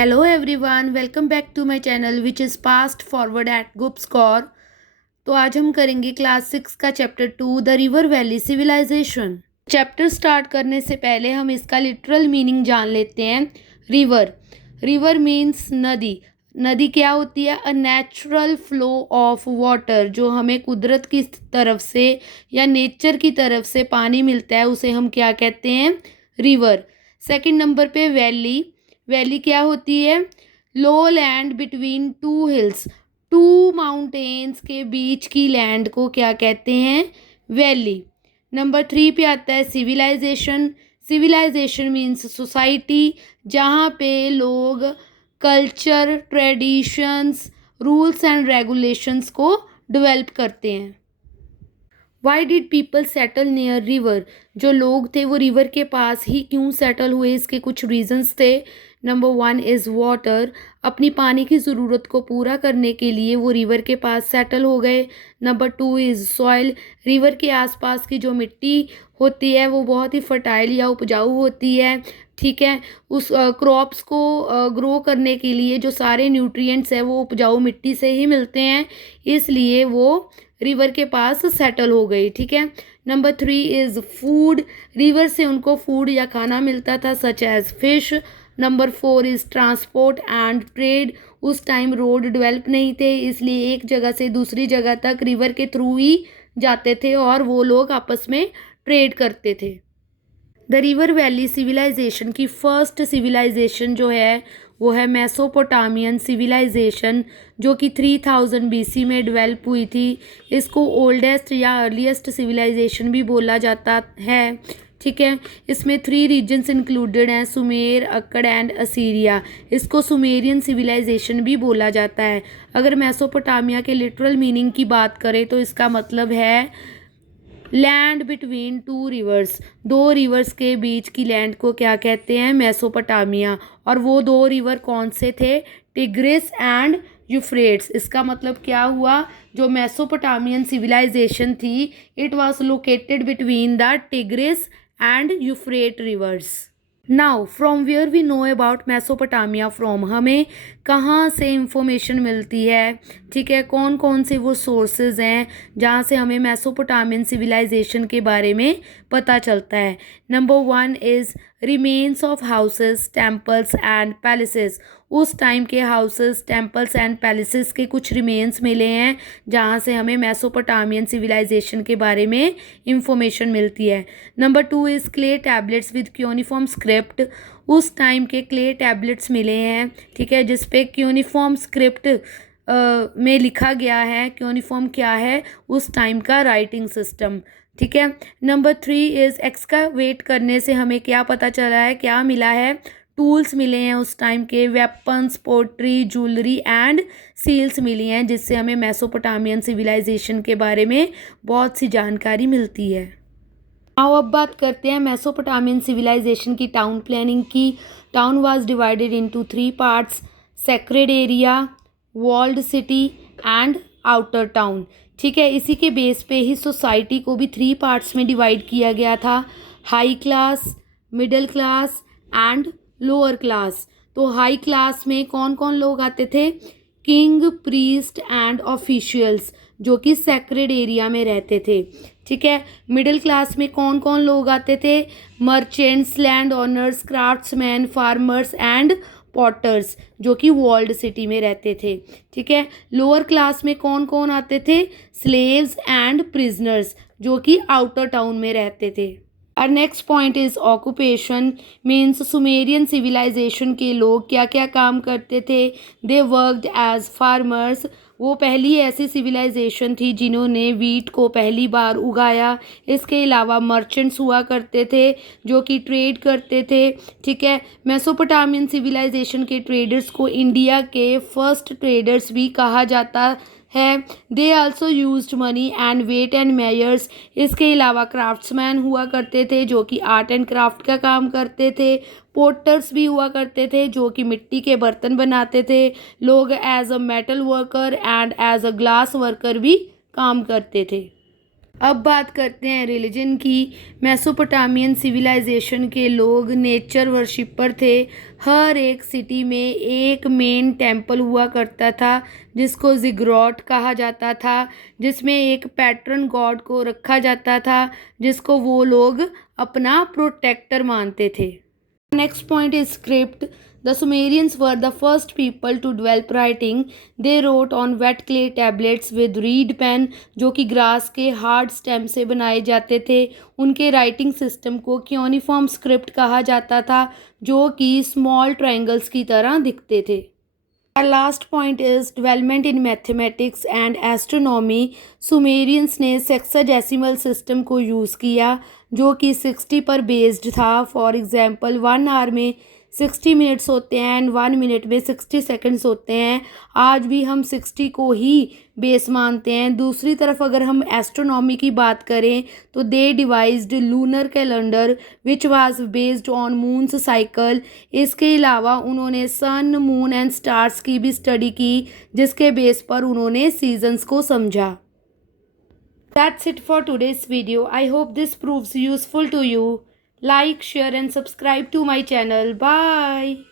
Hello everyone, welcome back to my channel which is past forward at gup score. तो आज हम करेंगे class 6 का chapter 2 the river valley civilisation. Chapter start करने से पहले हम इसका लिटरल मीनिंग जान लेते हैं। रिवर रिवर मीन्स नदी। नदी क्या होती है? A natural flow of water. जो हमें कुदरत की तरफ से या नेचर की तरफ से पानी मिलता है उसे हम क्या कहते हैं? रिवर। सेकंड नंबर पे वैली। वैली क्या होती है? Low land between two hills. Two mountains के बीच की लैंड को क्या कहते हैं? वैली। नंबर 3 पे आता है सिविलाइजेशन। सिविलाइजेशन मीन्स सोसाइटी, जहाँ पे लोग culture, traditions, rules and regulations को डेवलप करते हैं। Why did people settle near river? जो लोग थे वो रिवर के पास ही क्यों सेटल हुए? इसके कुछ रीजंस थे। Number 1 is water. अपनी पानी की ज़रूरत को पूरा करने के लिए वो रिवर के पास सेटल हो गए। Number 2 is soil. रिवर के आसपास की जो मिट्टी होती है वो बहुत ही फर्टाइल या उपजाऊ होती है। ठीक है, उस क्रॉप्स को ग्रो करने के लिए जो सारे न्यूट्रिएंट्स है वो उपजाऊ मिट्टी से ही मिलते हैं, इसलिए वो रिवर के पास सेटल हो गई। ठीक है। Number 3 is food. रिवर से उनको फूड या खाना मिलता था, such as fish. Number 4 is transport and trade. उस टाइम रोड डेवलप नहीं थे, इसलिए एक जगह से दूसरी जगह तक रिवर के थ्रू ही जाते थे और वो लोग आपस में ट्रेड करते थे। द रिवर वैली सिविलाइजेशन की फर्स्ट सिविलाइजेशन जो है वो है मेसोपोटामियन सिविलाइजेशन, जो कि 3000 बीसी में डेवलप हुई थी। इसको ओल्डेस्ट या अर्लीस्ट सिविलाइजेशन भी बोला जाता है। ठीक है। इसमें 3 रीजन्स इंक्लूडेड हैं, सुमेर, अक्कड़ एंड असीरिया। इसको सुमेरियन सिविलाइजेशन भी बोला जाता है। अगर मेसोपोटामिया के लिटरल मीनिंग की बात करें तो इसका मतलब है लैंड बिटवीन टू रिवर्स। दो रिवर्स के बीच की लैंड को क्या कहते हैं? मेसोपोटामिया। और वो दो रिवर कौन से थे? Tigris and Euphrates. इसका मतलब क्या हुआ? जो मेसोपोटामियन सिविलाइजेशन थी, it was located between the Tigris and Euphrates rivers. Now from where we know about Mesopotamia from, हमें कहाँ से इंफॉर्मेशन मिलती है? ठीक है, कौन कौन से वो सोर्सेज हैं जहाँ से हमें मेसोपोटामियन सिविलाइजेशन के बारे में पता चलता है? Number 1 is remains of houses, temples and palaces. उस टाइम के हाउसेस, टेम्पल्स एंड पैलेसेस के कुछ रिमेन्स मिले हैं जहाँ से हमें मेसोपोटामियन सिविलाइजेशन के बारे में इंफॉर्मेशन मिलती है। Number 2 is clay tablets with cuneiform script. उस टाइम के क्ले टैबलेट्स मिले हैं, ठीक है, जिसपे क्यूनिफॉर्म स्क्रिप्ट में लिखा गया है। क्यूनिफॉर्म क्या है? उस टाइम का राइटिंग सिस्टम। ठीक है। नंबर 3 इज़ एक्सकावेट करने से हमें क्या पता चला है, क्या मिला है? टूल्स मिले हैं उस टाइम के, weapons, pottery, jewellery and seals मिली हैं, जिससे हमें मेसोपोटामियन सिविलाइजेशन के बारे में बहुत सी जानकारी मिलती है। आओ अब बात करते हैं मेसोपोटामियन सिविलाइजेशन की टाउन प्लानिंग की। Town was divided into 3 parts, sacred area, walled city and outer town. ठीक है, इसी के बेस पे ही सोसाइटी को भी 3 पार्ट्स में डिवाइड किया गया था, high class, middle class and lower class. तो हाई क्लास में कौन कौन लोग आते थे? किंग, प्रीस्ट एंड ऑफिशियल्स, जो कि सेक्रेड एरिया में रहते थे। ठीक है। मिडिल क्लास में कौन कौन लोग आते थे? Merchants, land owners, craftsman, farmers and potters, जो कि वॉल्ड सिटी में रहते थे। ठीक है। लोअर क्लास में कौन कौन आते थे? स्लेव्स एंड प्रिजनर्स, जो कि आउटर टाउन में रहते थे। और next point is occupation, means Sumerian civilisation के लोग क्या क्या काम करते थे? They worked as farmers. वो पहली ऐसी सिविलाइजेशन थी जिन्होंने वीट को पहली बार उगाया। इसके अलावा मर्चेंट्स हुआ करते थे जो कि ट्रेड करते थे। ठीक है। मेसोपोटामियन सिविलाइजेशन के ट्रेडर्स को इंडिया के फर्स्ट ट्रेडर्स भी कहा जाता है। They also used money and weight and measures. इसके अलावा क्राफ्ट्समैन हुआ करते थे जो कि आर्ट एंड क्राफ्ट का काम करते थे। पोटर्स भी हुआ करते थे जो कि मिट्टी के बर्तन बनाते थे। लोग as a metal worker and as a glass worker भी काम करते थे। अब बात करते हैं रिलीजन की। मेसोपोटामियन सिविलाइजेशन के लोग नेचर वर्शिपर थे। हर एक सिटी में एक मेन टेम्पल हुआ करता था जिसको जिग्गुराट कहा जाता था, जिसमें एक पैट्रन गॉड को रखा जाता था जिसको वो लोग अपना प्रोटेक्टर मानते थे। Next point is script. The Sumerians were the first people to develop writing. They wrote on wet clay tablets with reed pen, जो कि ग्रास के हार्ड स्टेम से बनाए जाते थे। उनके राइटिंग सिस्टम को क्यूनिफॉर्म स्क्रिप्ट कहा जाता था, जो कि स्मॉल ट्रायंगल्स की तरह दिखते थे। Our last point is development in mathematics and astronomy. Sumerians ने सेक्साडेसिमल सिस्टम को यूज़ किया जो कि 60 पर बेस्ड था। फॉर एग्जांपल 1 आवर में 60 मिनट्स होते हैं एंड 1 मिनट में 60 सेकंड्स होते हैं। आज भी हम 60 को ही बेस मानते हैं। दूसरी तरफ अगर हम एस्ट्रोनॉमी की बात करें तो they devised lunar calendar which was based on moon's cycle. इसके अलावा उन्होंने सन, मून एंड स्टार्स की भी स्टडी की जिसके बेस पर उन्होंने सीजन्स को समझा। That's it for today's video. I hope this proves useful to you. Like, share and subscribe to my channel. Bye.